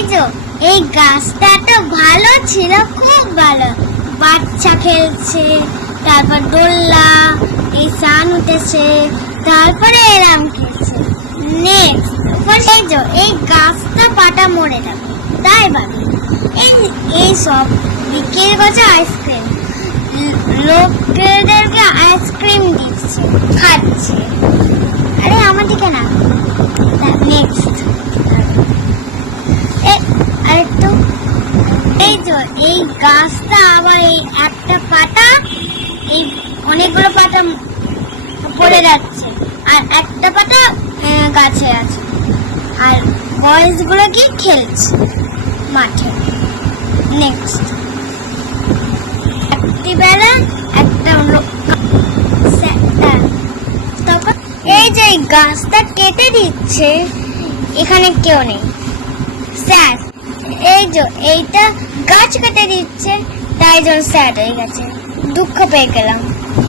এই যে এই গাছটা তো ভালো ছিল, খুব ভালো। বাচ্চা খেলছে, তারপর দোলনা, এই সান উঠেছে, তারপরে এরাম খেলছে। নেক্সট এই যে এই গাছটা পাটা মরে যাবে, তাই ভাবি এই সব বিক্রি করছে আইসক্রিম, লোকেদেরকে আইসক্রিম দিচ্ছে, খাচ্ছে। আরে আমার দিকে না। নেক্সট আরেকটু এই যে এই গাছটা আবার এই একটা পাতা, এই অনেকগুলো পাতা পড়ে যাচ্ছে, আর একটা পাতা গাছে আছে, আর বয়েজ গুলো কি খেলছে মাঠে। নেক্সট একটিবেলা একটা তখন এই যে গাছটা কেটে দিচ্ছে, এখানে কেউ নেই, স্যার। এই যে এইটা গাছ কেটে দিচ্ছে, তাই জন্য স্যাড হয়ে গেছে, দুঃখ পেয়ে গেলাম।